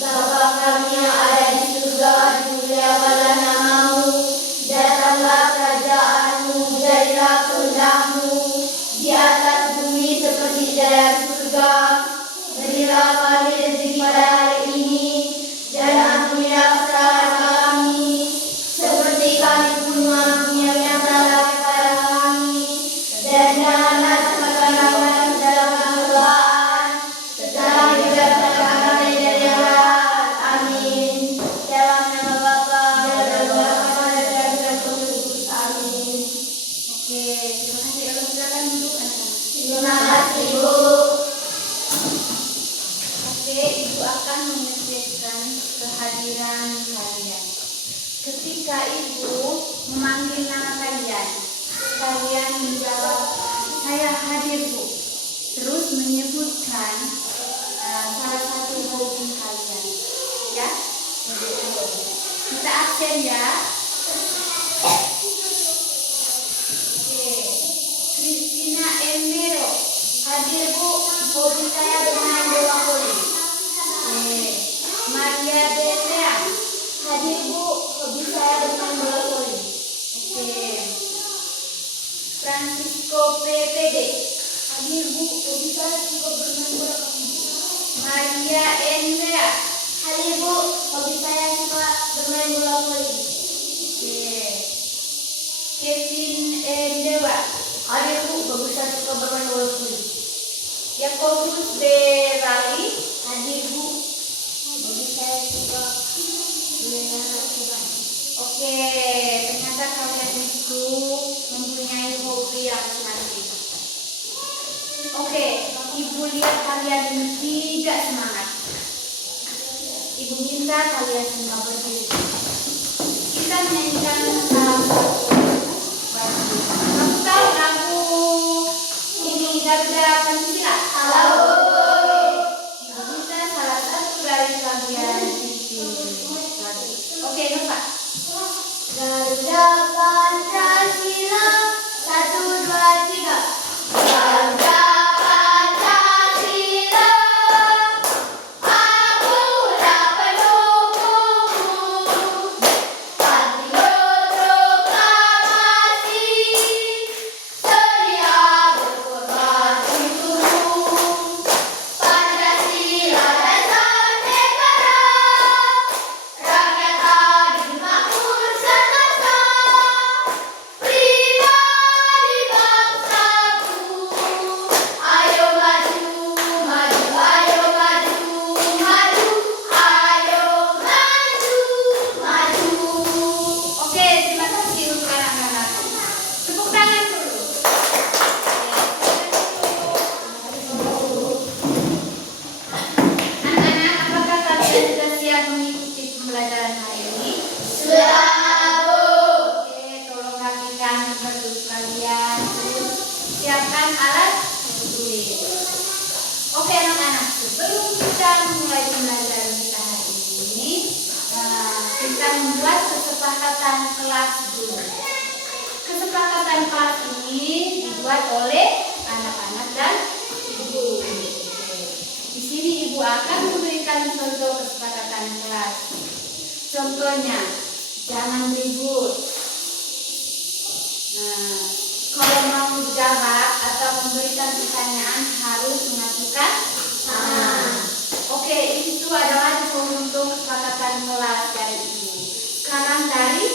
Bapa kami yang ada di surga, dimuliakanlah namamu, datanglah kerajaanmu, jadilah kehendakmu di atas bumi seperti di dalam surga. Berilah kami rezeki pada hari ini, dan ampunilah kesalahan kami, seperti kami pun mengampuni yang salah kepada kami, dan janganlah masukkan kami ke dalam pencobaan, tetapi bebaskanlah kami dari yang jahat. Amin. Dalam nama Bapa dan Putra dan Roh Kudus. Amin. Oke, terima kasih. Lalu silakan duduk anak-anak. Terima kasih, Bu. Oke, Ibu akan mengecekkan kehadiran kalian. Ketika Ibu memanggil nama kalian, kalian menjawab, "Saya hadir, Bu." Terus menyebutkan salah satu hobi kalian. Ya? Kita absen ya. Oke. Christina Emero, hadir, Bu. Hobi saya bermain bola voli. Oke. Maria Delia, hadir, Bu. Hobi saya bermain bola voli. Oke. Francisco PPD, hadir, Bu. Hobi saya juga bermain bola kaki. Maria Endrea, hadir, Bu. Hobi saya suka bermain bola voli. Oke. Kevin Dewa, Hadir, Bu. Bagus saya suka bermain bola voli. Yakobus B. Rali, Hadir, Bu. Bagus saya suka melihara hewan. Oke, ternyata kalian itu mempunyai hobi yang cantik. Oke, Ibu lihat kalian ini tidak semangat. Ibu minta kalian semua berdiri. Kita menyanyikan salah satu lagu. Kamu tahu lagu ini Garuda Pancasila? Tahu. Ibu minta salah satu dari kalian bikin lagu. Oke, Nova. Garuda Pancasila, 1, 2, 3. Garuda Pancasila, akulah pendukungmu. Patriot proklamasi, sedia berkorban untukmu. Pancasila dasar negara, rakyat adil makmur sejahtera, pribadi bangsaku. Ayo maju, maju, ayo maju, maju, ayo maju, maju. Oke, terima kasih untuk anak-anak. Tepuk tangan dulu. Anak-anak, apakah kalian sudah siap mengikuti pembelajaran hari ini? Sudah, Bu. Oke, tolong rapikan baju kalian. Terus siapkan alat tulis. Oke, anak-anak, sebelum kita mulai pembelajaran kita hari ini, kita membuat kesepakatan kelas dulu. Kesepakatan kelas ini dibuat oleh anak-anak dan ibu. Di sini ibu akan memberikan contoh kesepakatan kelas. Contohnya, jangan ribut. Nah, kalau mau jawab atau memberikan pertanyaan harus mengajukan tangan. Oke, itu adalah contoh kesepakatan kelas dari ibu. Sekarang dari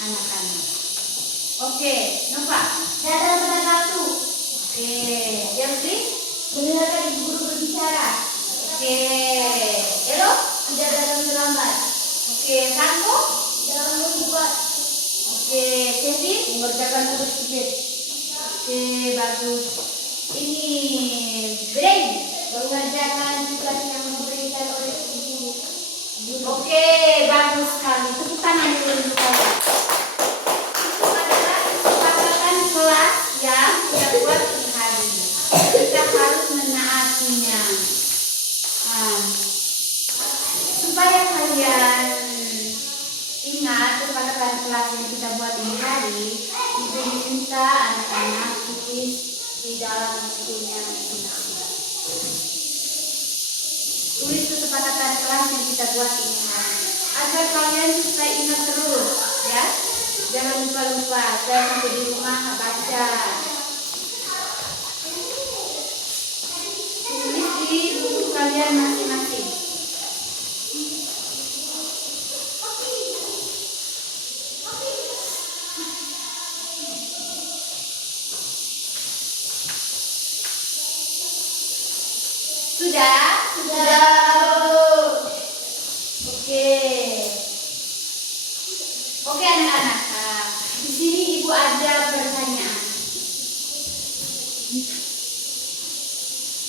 anak-anak. Oke, Nova. Dalam tepat waktu, Oke, Yelsi. mendengarkan ibu guru berbicara. Oke, Elo. Tidak dalam terlambat. Oke, Franco. Jangan membuat. Oke, Kevin. Mengerjakan tugas sedikit. Oke, bagus. Ini Brain. Mengerjakan tugas yang diberikan oleh ibu. Oke, bagus sekali. Tepuk tangan dulu untuk kalian. Itu adalah kesepakatan kelas yang kita buat di hari ini. Kita harus menaatinya. Nah, supaya kalian ingat kesepakatan kelas yang kita buat ini hari, ibu minta anak-anak tulis di dalam bukunya masing-masing. kesepakatan kelas yang kita buat ini hari. Agar kalian supaya ingat terus, ya. Jangan lupa-lupa, saya sampai di rumah baca. Tulis di buku kalian masing-masing. Sudah? Sudah. Oke. Oke anak-anak. Nah, di sini ibu ada pertanyaan.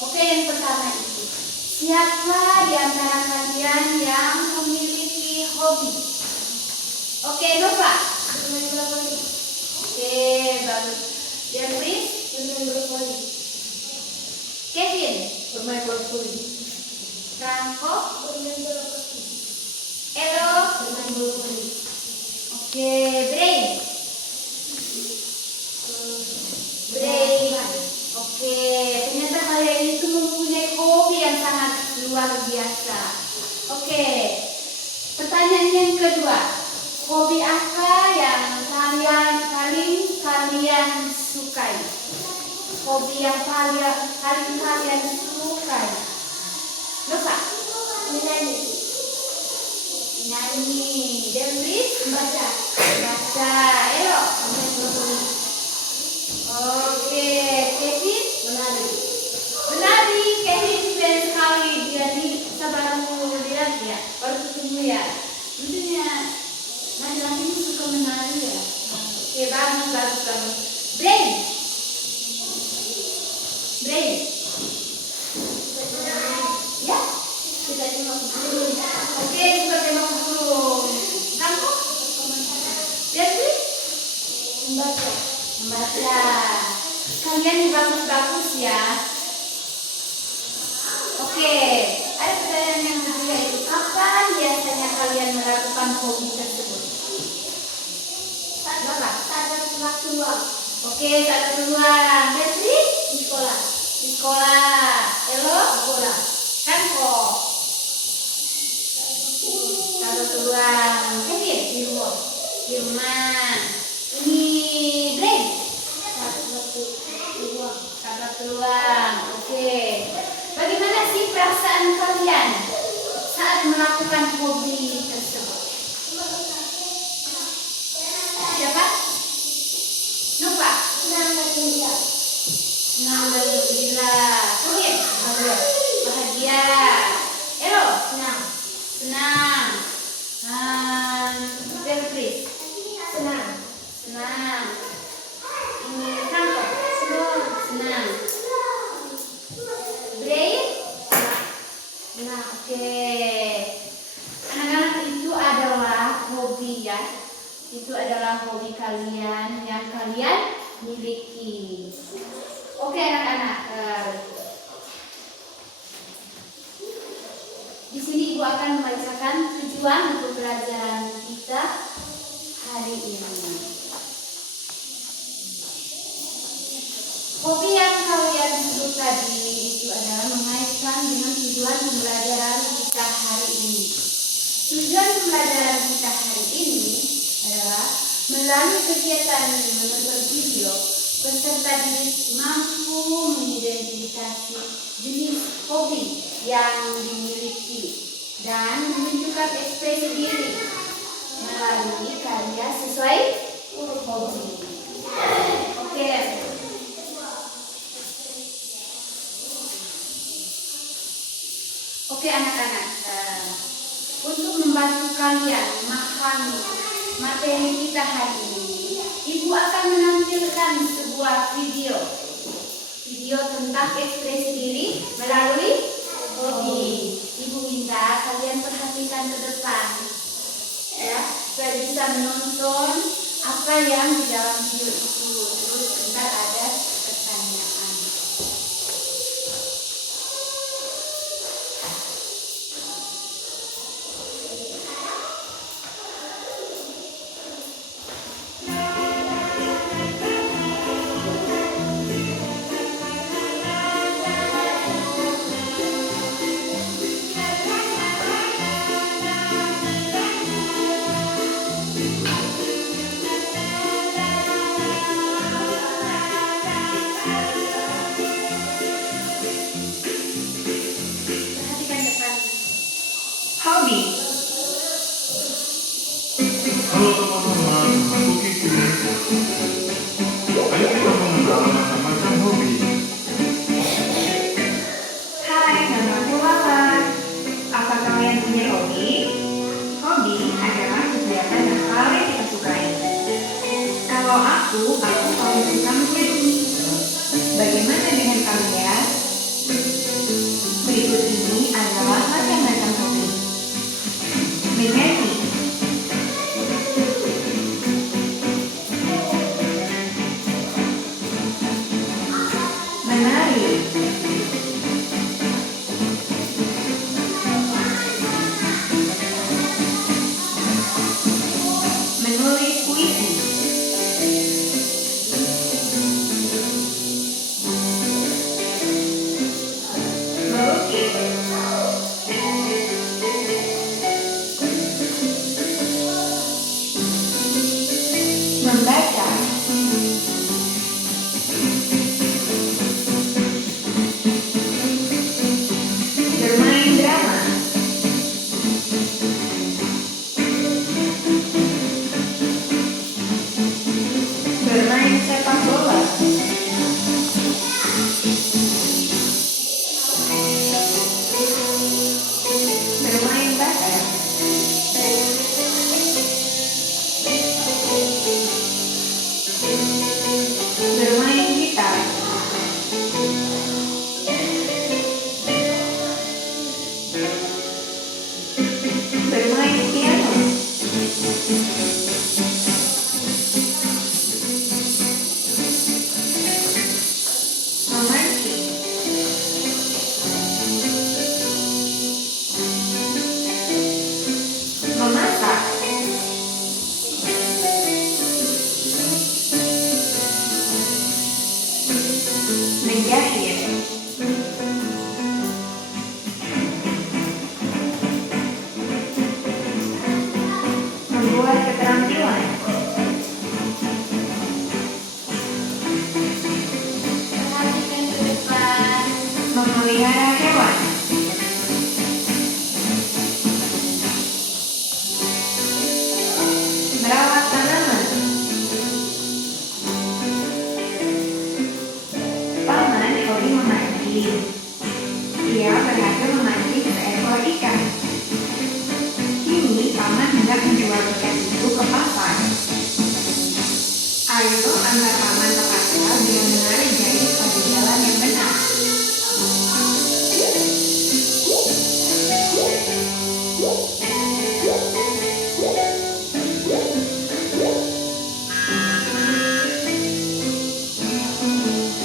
Oke, yang pertama itu, siapa di antara kalian yang memiliki hobi? Oke, Nova. Bermain bola voli. Oke, bagus. Derwis, Bermain bola voli. Kevin, Bermain bola voli. Franco, Bermain bola voli. Elo. Bermain bola voli. Oke, Brain. Brain. Oke, ternyata kalian itu mempunyai hobi yang sangat luar biasa. Oke, pertanyaan yang kedua, hobi apa yang kalian sukai? Hobi yang paling kalian sukai? Nova, Menyanyi. nyanyi. Derwis, Membaca. baca. Elo. Bermain bola voli. Oke, Kevin. Menari. Menari, Kevin keren sekali. Dia baru lihat ya, baru ketemu ya. Tentunya laki-laki ini suka menari ya. Oke, bagus. Brain. Ya. Kita tengok dulu. Oke, suka tembak burung. Kamu? Beatrice? Membaca. Membaca. Kalian bagus-bagus ya. Oke, ada pertanyaan yang kedua itu, kapan biasanya kalian melakukan hobi tersebut? Saat waktu luang. Oke, saat keluar. Beatrice? Di sekolah. Di sekolah. Elo? Sekolah. Kanko? Kalau keluar. Kevin? Di rumah. Di rumah. Ini Brain? Saat waktu luang. Saat keluar. Oke. Bagaimana sih perasaan kalian saat melakukan hobi tersebut? Siapa? Nova? Senang dan gembira. Senang dan gembira. Kevin? Bahagia. Elo? Senang. Senang. Beatrice? Senang. Senang. Ini Franco? Senang. Brain? Senang. Oke. Anak-anak, itu adalah hobi ya. Itu adalah hobi kalian yang kalian miliki. Oke anak-anak. Di sini ibu akan membacakan tujuan untuk pelajaran kita hari ini. Hobi yang kalian sebut tadi itu adalah mengaitkan dengan tujuan pembelajaran kita hari ini. Tujuan pembelajaran kita hari ini adalah melalui kegiatan menonton video, peserta didik mampu mengidentifikasi jenis hobi yang dimiliki dan menunjukkan ekspresi diri melalui karya sesuai hobi. Oke. Oke anak-anak, untuk membantu kalian memahami materi kita hari ini, ibu akan menampilkan sebuah video tentang ekspresi diri melalui hobi. Ibu minta kalian perhatikan ke depan, ya, supaya bisa menonton apa yang di dalam video itu. Terus ntar ada pertanyaan. aku paling suka menyanyi. Bagaimana dengan kalian? Berikut ini adalah macam-macam hobi. Menyanyi, menari, menulis puisi, melukis, membaca, bermain drama, bermain sepak bola, bermain basket, bermain gitar, bermain piano, memancing, memasak, menjahit, membuat keterampilan, Perhatikan ke depan. memelihara hewan, merawat tanaman. Paman hobi memancing. Ia berhasil memancing seekor ikan. Kini paman hendak menjual ikan itu ke pasar. Ayo antar paman ke pasar biar menarik jari pada jalan yang benar.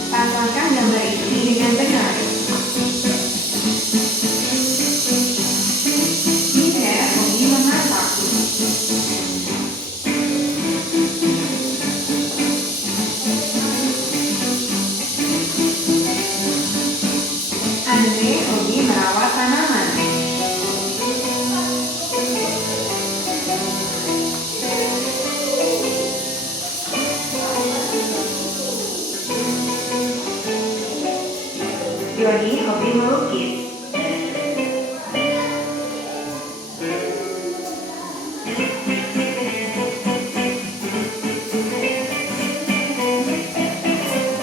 Pasangkan gambar ini dengan benar. Ninda hobi memasak. Andre hobi merawat tanaman. Yoni hobi melukis.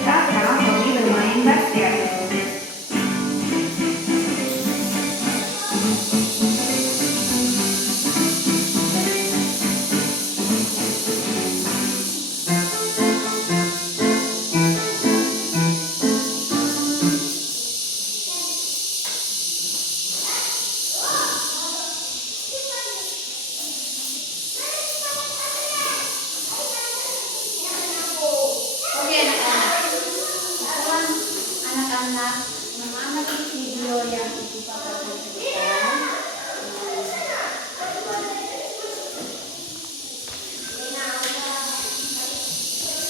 Tata hobi bermain basket. Oke anak-anak, sekarang anak-anak mengamati video yang ibu papa tunjukkan.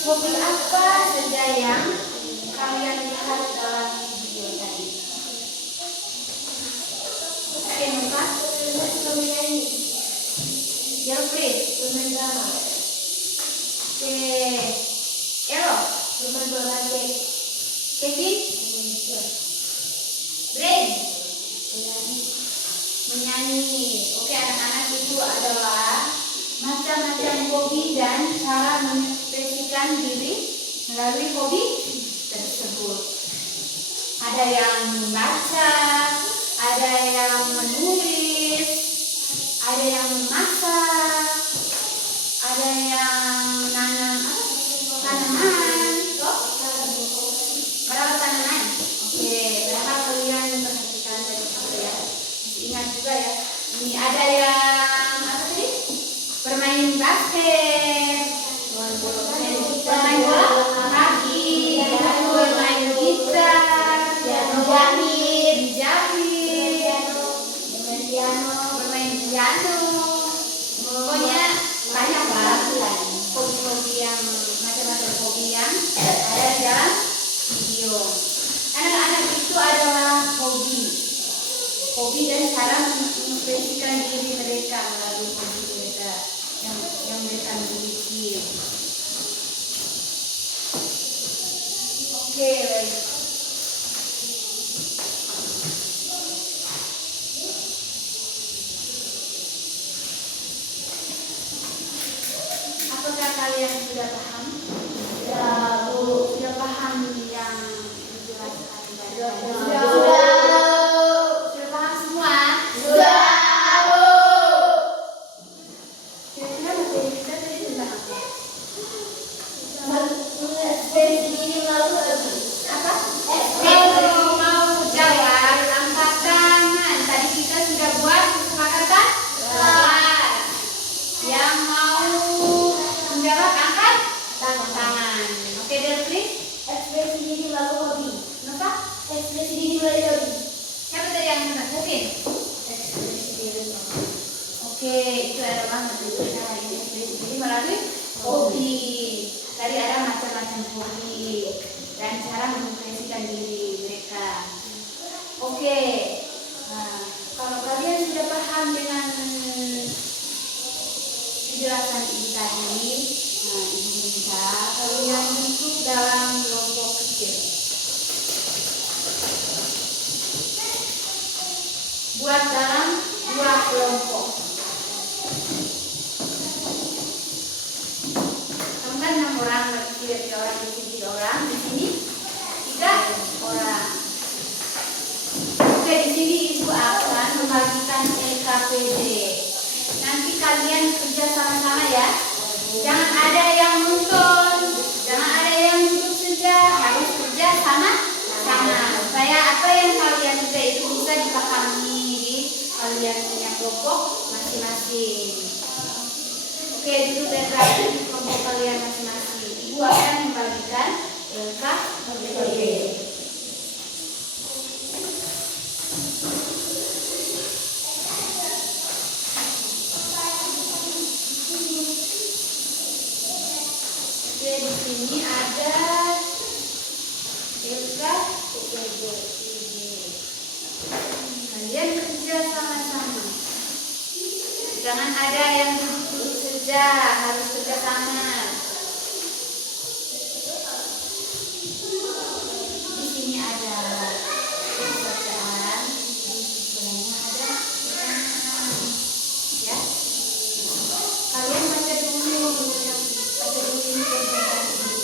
Hobi apa saja yang kalian lihat dalam video tadi? Oke, Nuka, suka menyanyi. Jeffrey, bermain drama. Oke, Elo, bermain bola bola. Kevin, Brain, menyanyi. Oke, anak-anak, itu adalah macam-macam hobi dan cara mengekspresikan diri melalui hobi tersebut. Ada yang membaca, ada yang menulis, ada yang memasak, ada yang menanam hobi dan cara mengekspresikan diri mereka melalui hobi mereka yang mereka miliki. Oke, baik. Apakah kalian sudah paham? Ya, Bu. Sudah paham yang dijelaskan tadi? Sudah. Sudah paham semua? Sudah, Bu. Kira-kira materi kita tadi tentang apa? Mengekspresi diri melalui hobi. Apa? Ekspresi. Kalau mau jawab, angkat tangan. Tadi kita sudah buat kesepakatan? Kelas. Yang mau menjawab, angkat tangan. Oke, Delphi? Ekspresi diri melalui hobi. Kenapa? Ekspresi diri melalui hobi. Siapa tadi yang menang? Mungkin? Ekspresi diri melalui Oke, itu adalah materi kita hari ini, ekspresi diri melalui hobi. Tadi ada macam-macam hobi dan cara mengekspresikan diri mereka. Oke, nah, kalau kalian sudah paham dengan penjelasan ini tadi, nah, ibu minta kalian bentuk dalam kelompok kecil. Buat dalam 2 kelompok. Kamu kan 6 orang, berarti 3 orang di sini, 3 orang di sini, 3 orang. Oke, di sini ibu akan membagikan LKPD. Nanti kalian kerja sama-sama ya. Jangan ada yang nonton, jangan ada yang duduk saja, harus kerja sama-sama. Supaya apa yang kalian kerja itu bisa dipahami di kalian punya kelompok masing-masing. Oke, duduk dan rapi di kelompok kalian masing-masing. Ibu akan membagikan LKPD. Oke, di sini ada LKPD. Kalian kerja sama-sama. Jangan ada yang duduk saja, harus kerja sama. Di sini ada bacaan, di sebelahnya ada pertanyaan. Ya, kalian baca dulu, baca dulu ini pertanyaan ini.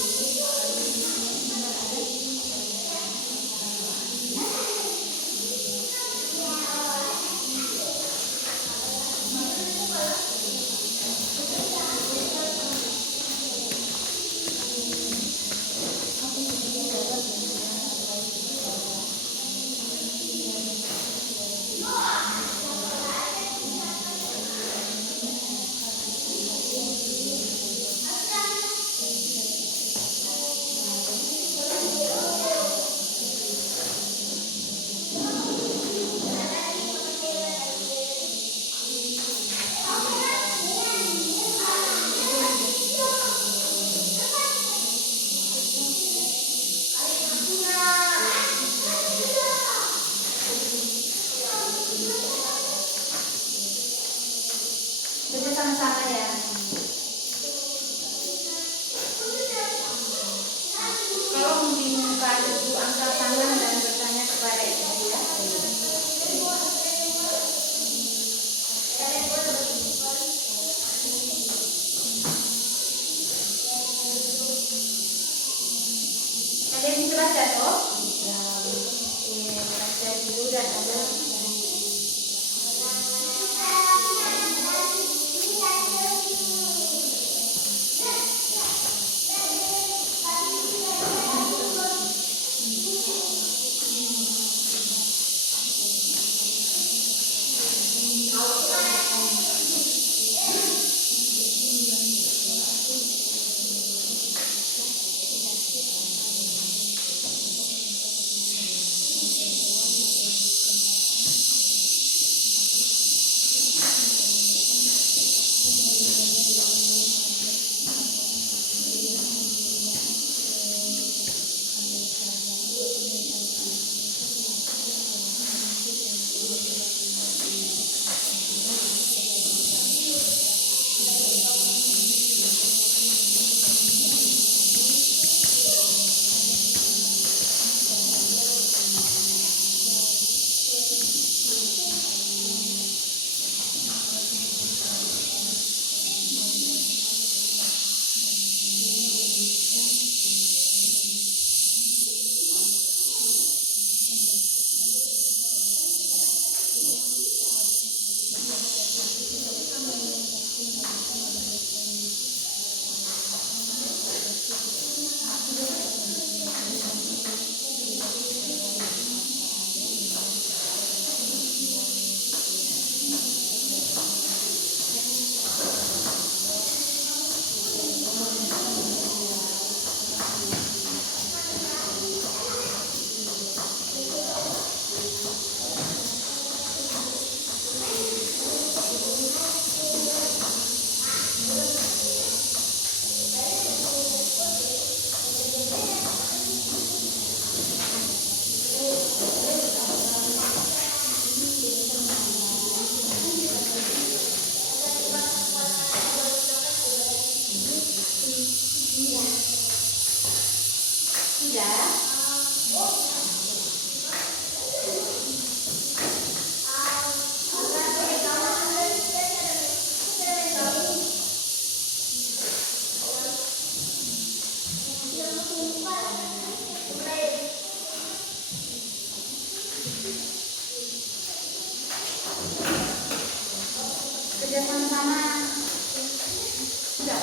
Kerja sama-sama ya. Kalau membingungkan, ibu angkat tangan dan bertanya kepada ibu ya. Kalian bisa baca toh? Ya. Oke, baca dulu dan ada. Sudah. Kerja sama-sama. Sudah.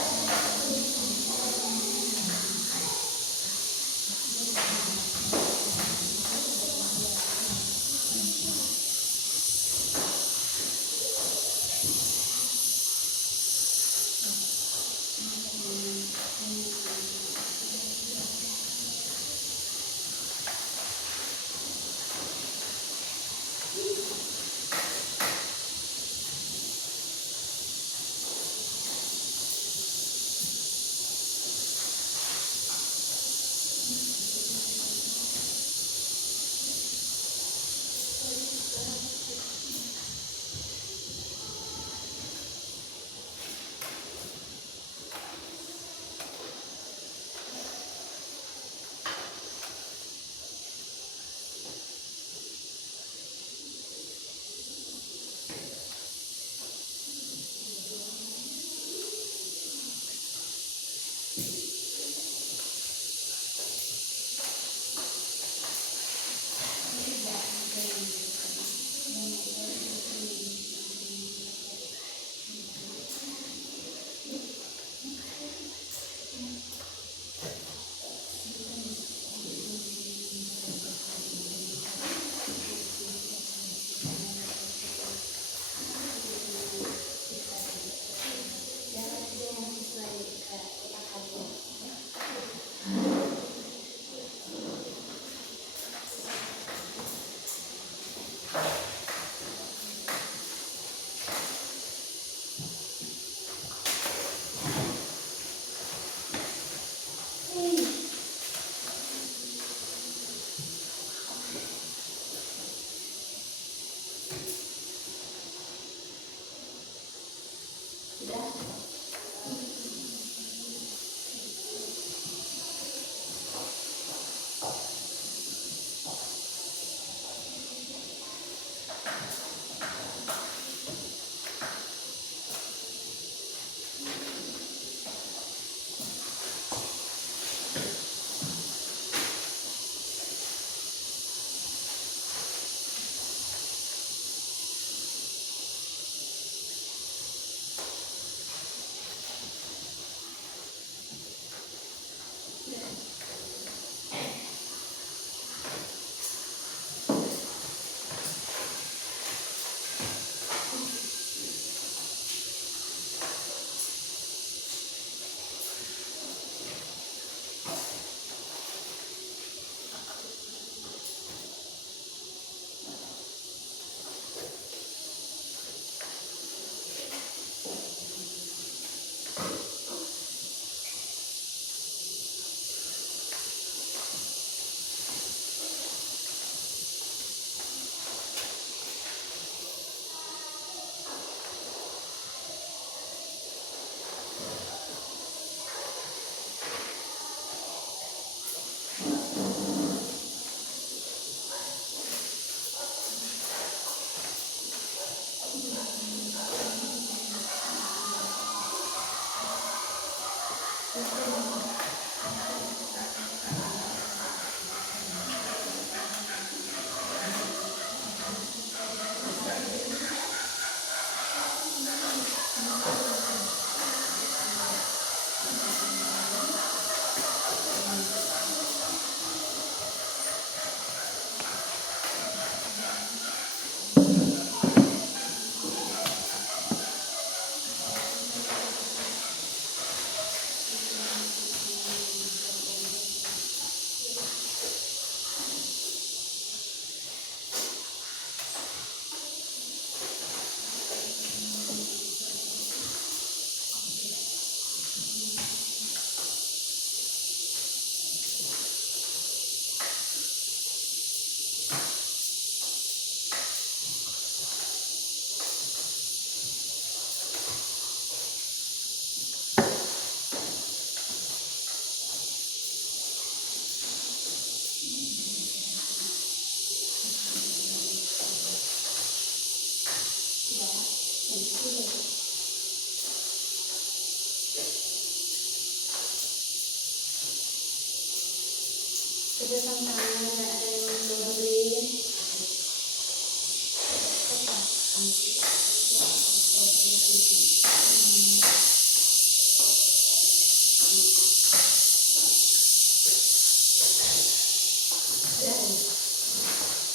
Kedua tangan ada yang mendobrain.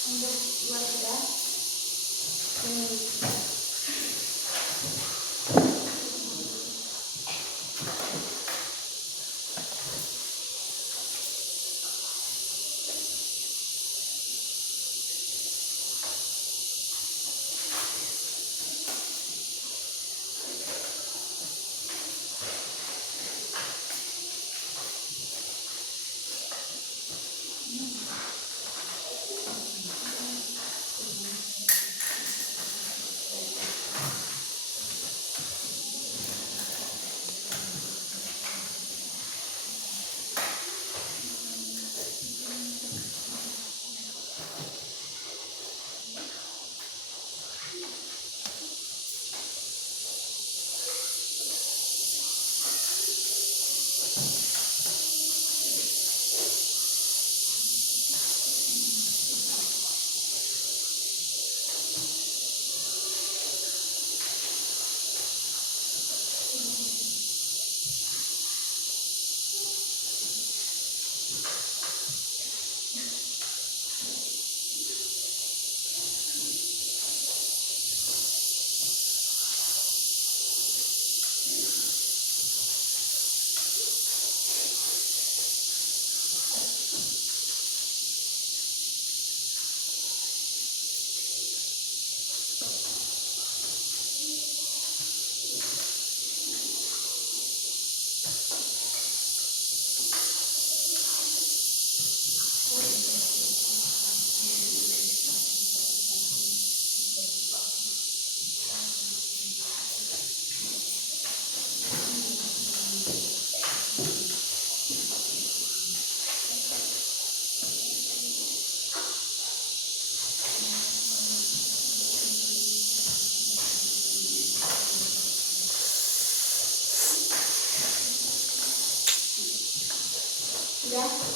Untuk luar sudah.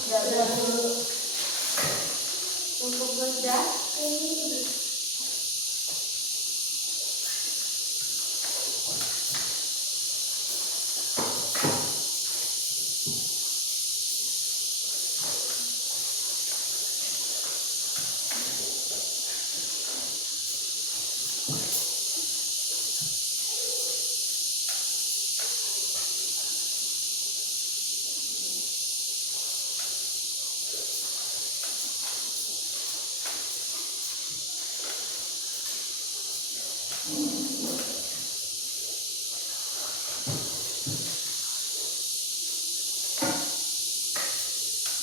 Sudah dulu. Tumpuk sudah.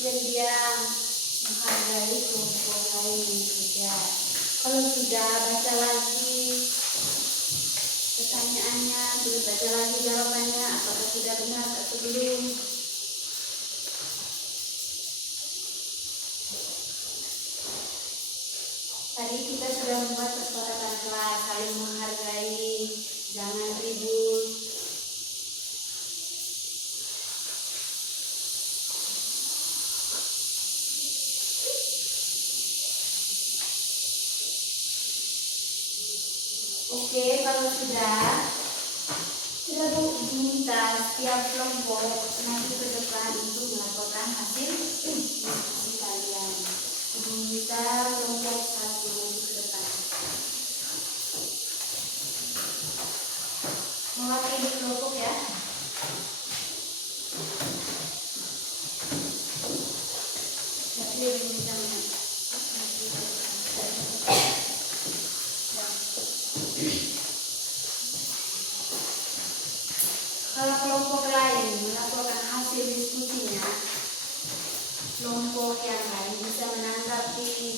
Dan dia menghargai kelompok lain yang bekerja. Kalau sudah baca lagi pertanyaannya, terus baca lagi jawabannya, apakah sudah benar atau belum. Tadi kita sudah membuat kesepakatan kelas, saling menghargai, jangan ribut. Oke, kalau sudah Bu, minta setiap kelompok nanti ke depan untuk melaporkan hasil diskusi kalian. Ibu minta kelompok 1 ke depan. Mewakili kelompok ya. Tapi ibu minta kalau kelompok lain melaporkan hasil diskusinya, kelompok yang lain bisa menanggapi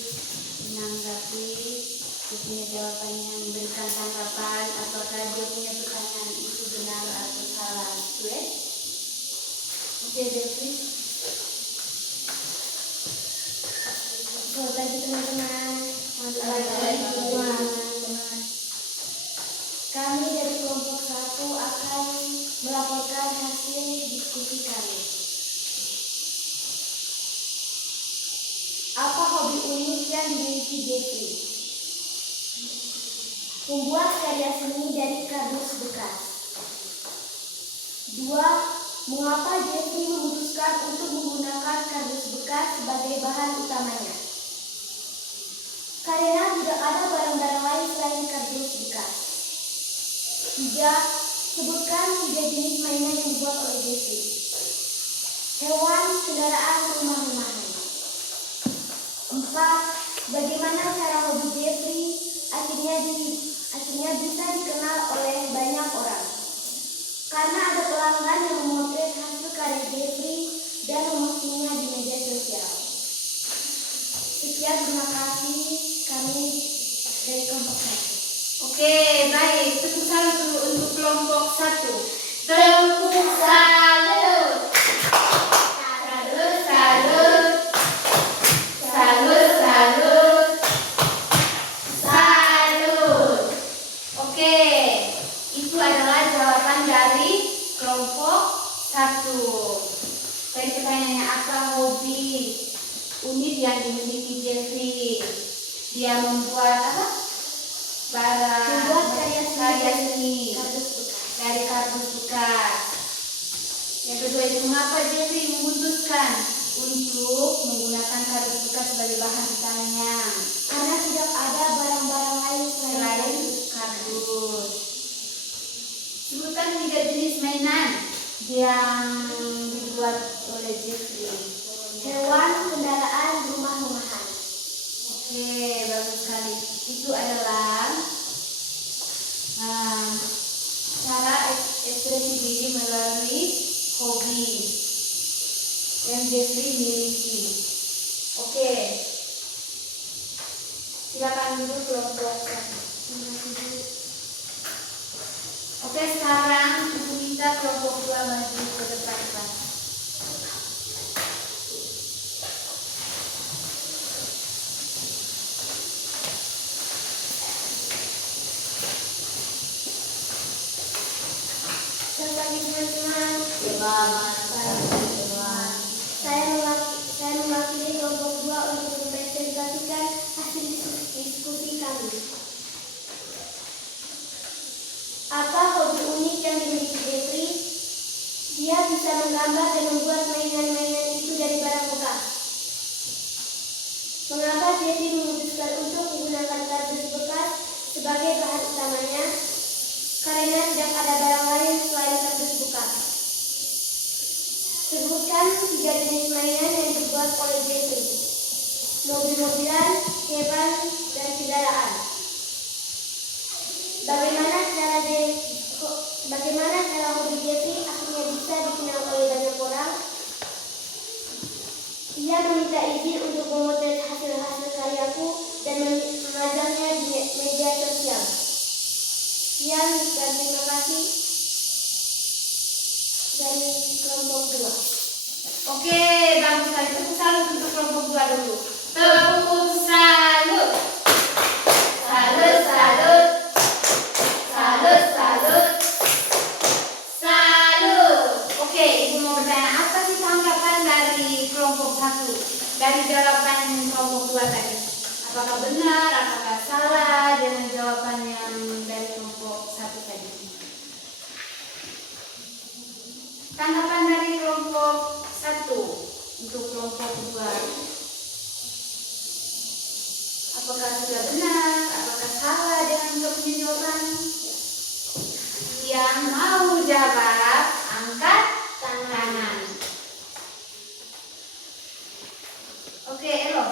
dia punya jawabannya, memberikan tanggapan apakah dia punya pertanyaan itu benar atau salah. Oke, Devi. Selamat pagi teman-teman. Kami dari kelompok 1 akan melaporkan hasil diskusi kami. unik yang dimiliki Jeffrey. Membuat karya seni dari kardus bekas. 2. Mengapa Jeffrey memutuskan untuk menggunakan kardus bekas sebagai bahan utamanya? Karena tidak ada barang-barang lain selain kardus bekas. 3. Sebutkan 3 jenis mainan yang dibuat oleh Jeffrey. Hewan, kendaraan, rumah-rumahan. 4. Bagaimana cara hobi Jeffrey akhirnya bisa dikenal oleh banyak orang? Karena ada pelanggan yang memotret hasil karya Jeffrey dan mempostingnya di media sosial. Sekian, terima kasih kami dari kelompok 1. Oke, baik. Tepuk salut dulu untuk kelompok 1. Tepuk salut. Salut, salut. Salut, salut. Salut. Oke, itu adalah jawaban dari kelompok 1. Tadi pertanyaannya, apa hobi unik yang dimiliki Jeffrey? Dia membuat apa? Membuat karya seni dari kardus bekas. Yang kedua itu, mengapa Jeffrey memutuskan untuk menggunakan kardus bekas sebagai bahan utamanya? Karena tidak ada barang-barang lain Selain kardus. Sebutkan 3 jenis mainan yang dibuat oleh Jeffrey. hewan, kendaraan, rumah-rumahan. Oke, bagus sekali. Itu adalah cara ekspresi diri melalui hobi yang Jeffrey miliki. Oke, silakan dulu kelompok 1. Oke, sekarang ibu minta kelompok 2 maju ke depan kelas. Selamat pagi teman-teman. Saya mewakili kelompok 2 untuk mempresentasikan hasil diskusi kami. Apa hobi unik yang dimiliki Jeffrey? Dia bisa menggambar dan membuat mainan-mainan itu dari barang bekas. Mengapa Jeffrey memutuskan untuk menggunakan kardus bekas sebagai bahan utamanya? Karena tidak ada barang lain selain kardus bekas. Sebutkan 3 jenis mainan yang dibuat oleh Jeffrey. Mobil-mobilan, hewan, dan kendaraan. Bagaimana cara hobi Jeffrey akhirnya bisa dikenal oleh banyak orang? Ia meminta izin untuk memotret hasil-hasil karyaku dan memajangnya di media sosial. Sekian dan terima kasih dari kelompok 2. Oke, bagus sekali. Tepuk salut untuk kelompok 2 dulu. Tepuk salut. Salut, salut. Salut, salut. Salut. Oke, ibu mau bertanya, apa sih tanggapan dari kelompok 1 dari jawaban kelompok 2 tadi? Apakah benar, apakah salah dengan jawaban yang dari kelompok 1 tadi? Tanggapan dari kelompok 1 untuk kelompok 2. Apakah sudah benar, apakah salah dengan jawaban? Yang mau jawab, angkat tangan. Oke, Elo.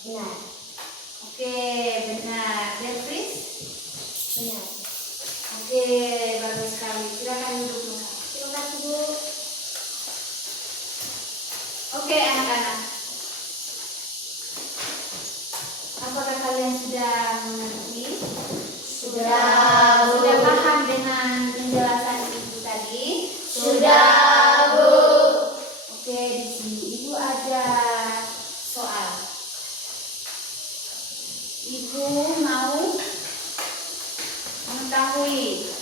Benar. Oke, benar. Jeffrey? Benar. Oke, bagus sekali. Silakan duduk. Terima kasih, Bu. Oke, anak-anak. Apakah kalian sudah mengerti? Sudah, Bu. Sudah paham dengan penjelasan ibu tadi? Sudah, Bu. Oke, di sini ibu ada soal. Ibu mau mengetahui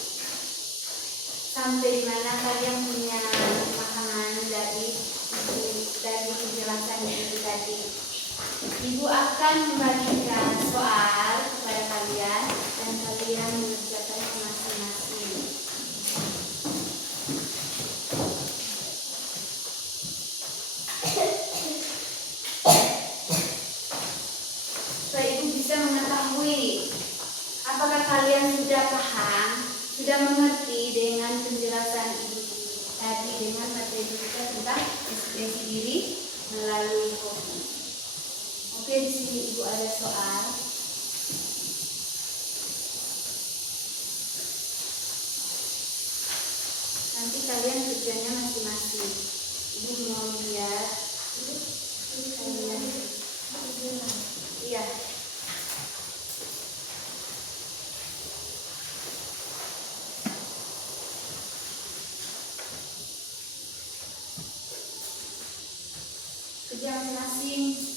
sampai di mana kalian punya pemahaman dari penjelasan ibu tadi. Ibu akan membagikan soal kepada kalian dan kalian mengerjakan masing-masing. Supaya Ibu bisa mengetahui apakah kalian sudah paham, sudah mengerti dengan penjelasan Ibu tadi dengan materi kita tentang ekspresi diri melalui hobi. Oke, di sini Ibu ada soal. Nanti kalian kerjanya masing-masing. Ibu mau lihat kalian. Iya. Kerja masing-masing.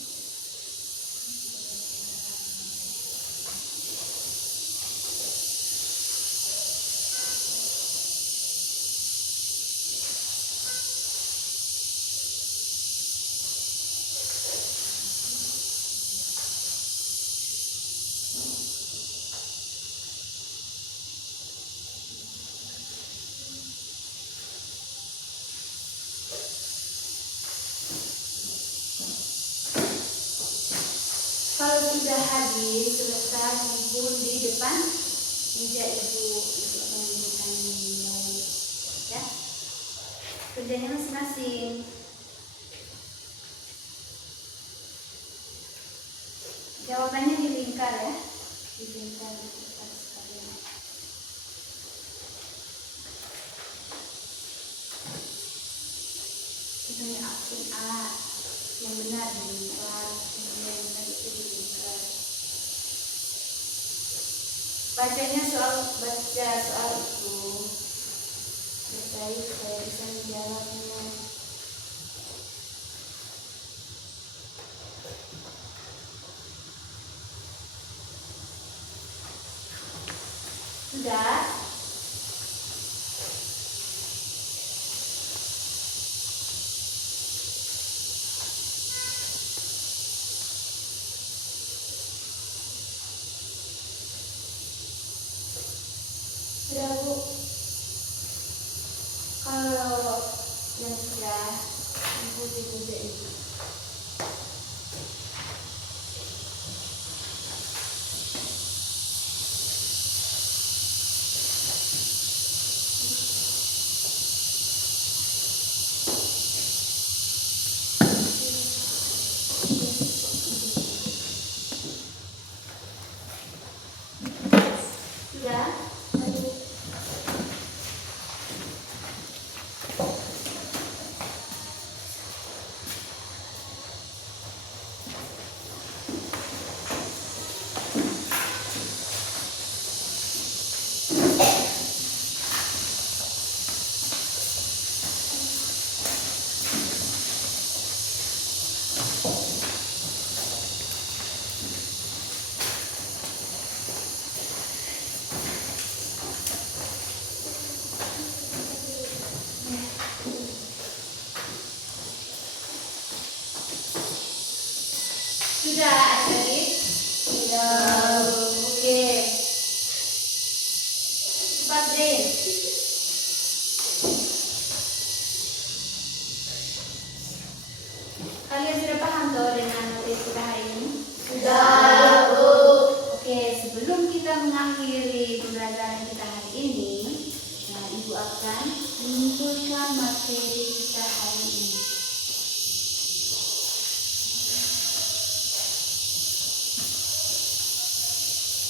Kalau sudah habis, selesai kumpul di depan meja Ibu akan memberikan nilai. Ya, kerjanya masing-masing. Jawabannya dilingkar ya, dilingkar di depan sekalian. Ini akun A yang benar dilingkar, kemudian yang benar itu dilingkar. Baca soal itu baik saya bisa menjawabnya. Sudah? Sudah Bu. Kalau yang sudah Ibu dibuka itu. Sudah? Sudah adik? Sudah. Oke. Cepat deh. Kalian sudah paham toh dengan materi kita hari ini? Sudah, Bu. Oke, sebelum kita mengakhiri pembelajaran kita hari ini, Ibu akan menyimpulkan materi kita hari ini.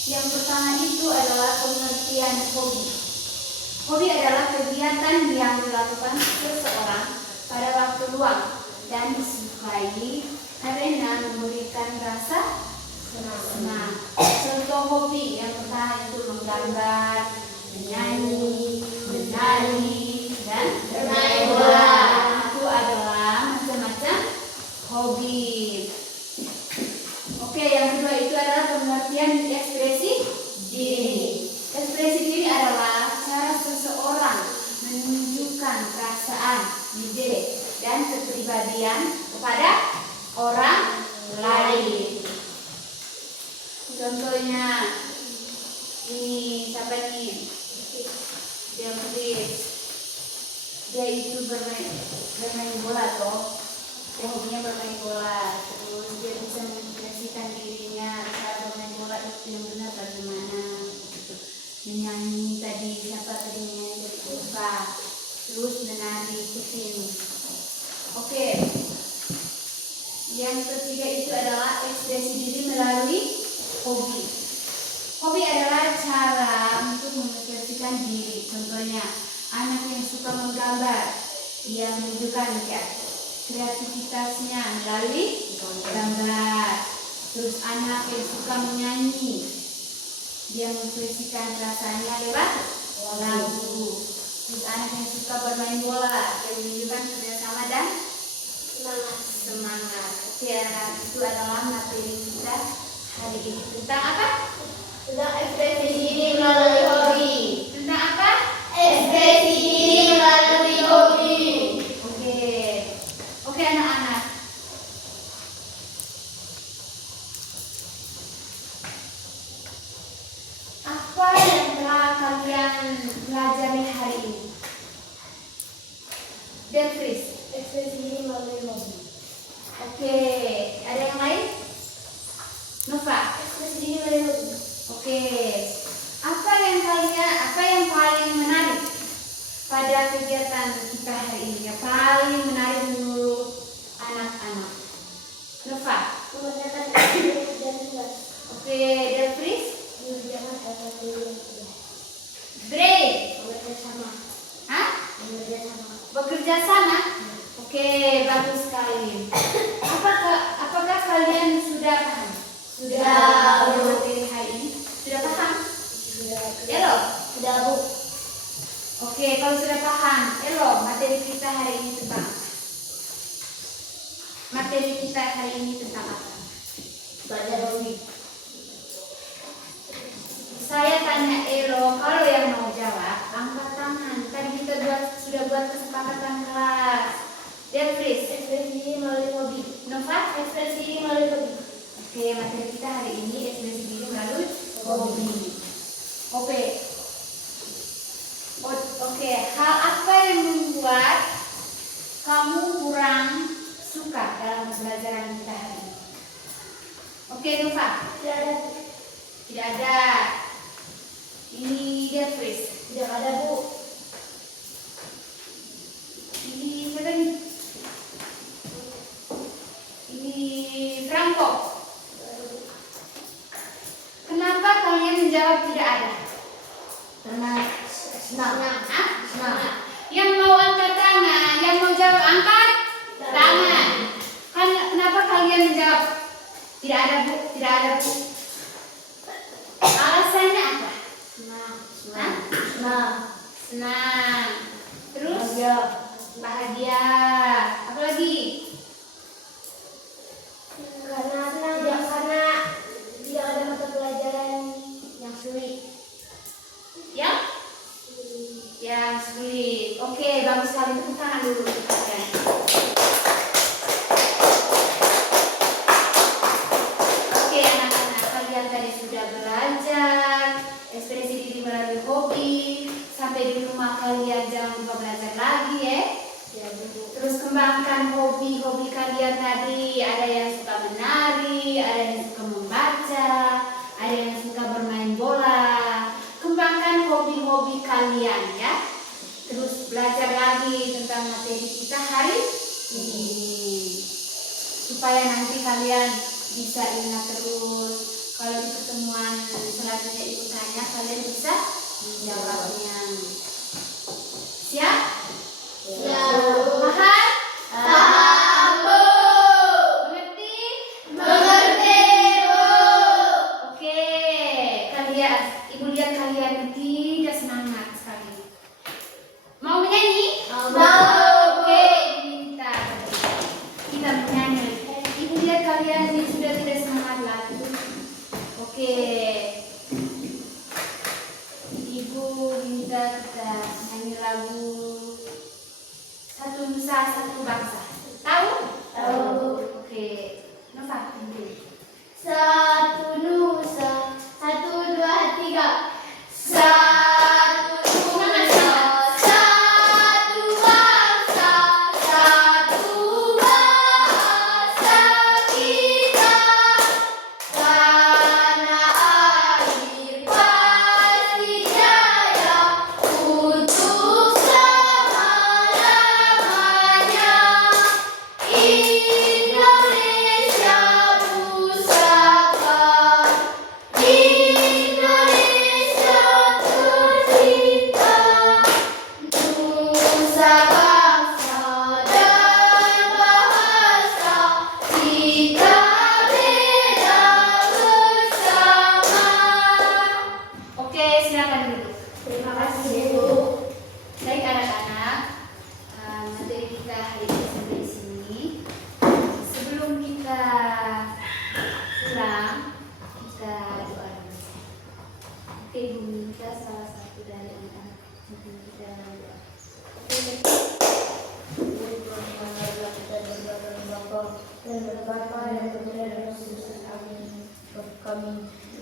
Yang pertama itu adalah pengertian hobi. Hobi adalah kegiatan yang dilakukan seseorang pada waktu luang dan disukai karena memberikan rasa senang. Contoh hobi yang pertama itu menggambar, menyanyi, menari, dan bermain bola. Itu adalah macam-macam hobi. Oke, yang kedua itu adalah pengertian ekspresi diri. Ekspresi diri adalah cara seseorang menunjukkan perasaan, ide, dan kepribadian kepada orang lain. contohnya. Ini siapa nih? Dia Chris. Dia itu bermain bola toh. Dia hobinya bermain bola. Terus dia bisa mengekspresikan dirinya saat bermain bola itu yang benar bagaimana. Gitu. Menyanyi tadi siapa tadi menyanyi dari Eva. Terus menari ikutin. Oke. Yang ketiga itu adalah ekspresi diri melalui hobi. Hobi adalah cara untuk mengekspresikan diri. Contohnya, anak yang suka menggambar, ia menunjukkan kreativitasnya melalui gambar. Terus anak yang suka menyanyi, dia mengekspresikan rasanya lewat lagu. Terus anak yang suka bermain bola, dia menunjukkan kerjasama dan semangat. Oke, anak itu adalah materi kita hari ini. Tentang apa? Tentang ekspresi diri melalui hobi. Tentang apa? Ekspresi diri melalui hobi. Oke anak-anak. Apa yang telah kalian pelajari hari ini? Dan Chris. Ekspresi diri melalui hobi. Oke, ada yang lain? Nova. Ekspresi diri melalui hobi. Oke. Apa yang paling menarik pada kegiatan kita hari ini? Yang paling menarik menurut anak-anak? Nova. Mengerjakan aktivitas dan tugas. Oke, dan Chris. Mengerjakan aktivitas. Break. Bekerja sama. Hah? Bekerja sama. Bekerja sama? Oke, bagus sekali. Apakah kalian sudah paham? Sudah. Materi hari ini? Sudah paham? Sudah. Elo? Sudah, Bu. Oke, kalau sudah paham, Elo, materi kita hari ini tentang apa? Materi kita hari ini tentang apa? Belajar hobi. Saya tanya Elo, kalau yang mau jawab, angkat tangan. Tadi kita sudah buat kesepakatan kelas. Dan Chris, Ekspresi diri melalui hobi. Nova, Ekspresi diri melalui hobi. oke, materi kita hari ini ekspresi diri melalui hobi. Oke, hal apa yang membuat kamu kurang suka dalam pembelajaran kita hari ini? Oke, Nova. Tidak ada. Tidak ada. Ini dia Chris. Tidak ada, Bu. Ini siapa nih? Ini Franco. Kenapa kalian menjawab tidak ada? Karena senang. Hah? Senang. Yang mau angkat tangan, yang mau jawab angkat tangan. Kenapa kalian menjawab tidak ada, Bu? Tidak ada, Bu. Alasannya apa? Senang. Hah? Senang. Senang. Terus bahagia. Apa lagi? Karena tidak ada mata pelajaran yang sulit. Yang sulit. Oke, bagus sekali. Tepuk tangan dulu untuk kalian. Oke, anak-anak, kalian tadi sudah belajar ekspresi diri melalui hobi. Sampai di rumah kalian jangan lupa belajar lagi ya. Terus kembangkan hobi-hobi kalian tadi. Ada yang suka menari, ada yang suka membaca, ada yang suka bermain bola. Kembangkan hobi-hobi kalian ya. Terus belajar lagi tentang materi kita hari ini. Supaya nanti kalian bisa ingat terus. Kalau di pertemuan selanjutnya ibu tanya, kalian bisa menjawabnya. Siap? Paham? Paham, Bu. Mengerti? Mengerti, Bu. Oke, kalian, ibu lihat kalian tidak semangat sekali. Mau menyanyi? Mau. Oke, minta kita menyanyi. Ibu lihat kalian ini sudah tidak semangat lagi. Oke, ibu minta kita nyanyi lagu Satu kita pulang, kita doa dulu. Oke, Ibu minta salah satu dari anak ibu kita doa.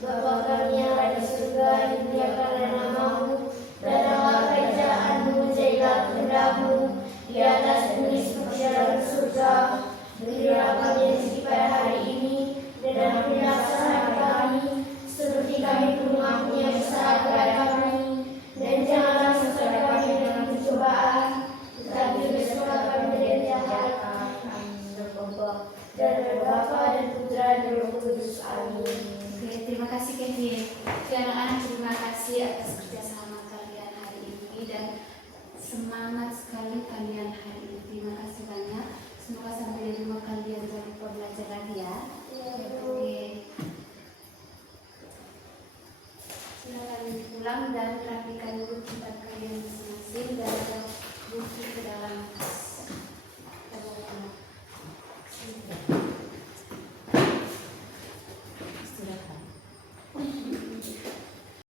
Bapa kami yang ada di surga, dimuliakanlah namamu, datanglah kerajaanmu, jadilah kehendakmu di atas bumi seperti dalam surga. Berilah kami rezeki pada hari ini, dan ampunilah kesalahan kami, seperti kami pun mengampuni yang bersalah kepada kami, dan janganlah masukkan kami dalam pencobaan, tetapi bebaskanlah kami dari jahat. Amin. Dan Bapa dan Putra dan Roh Kudus. Amin. Oke, terima kasih Kevin. Oke, anak-anak, terima kasih atas kerjasama kalian hari ini dan semangat sekali kalian hari ini. Terima kasih banyak. Semoga sampai di rumah kalian jangan lupa belajar lagi ya. Oke. Silakan pulang dan rapikan dulu tempat kalian masing-masing dan ada buku ke dalam tas. Kita bawa pulang. Istirahat.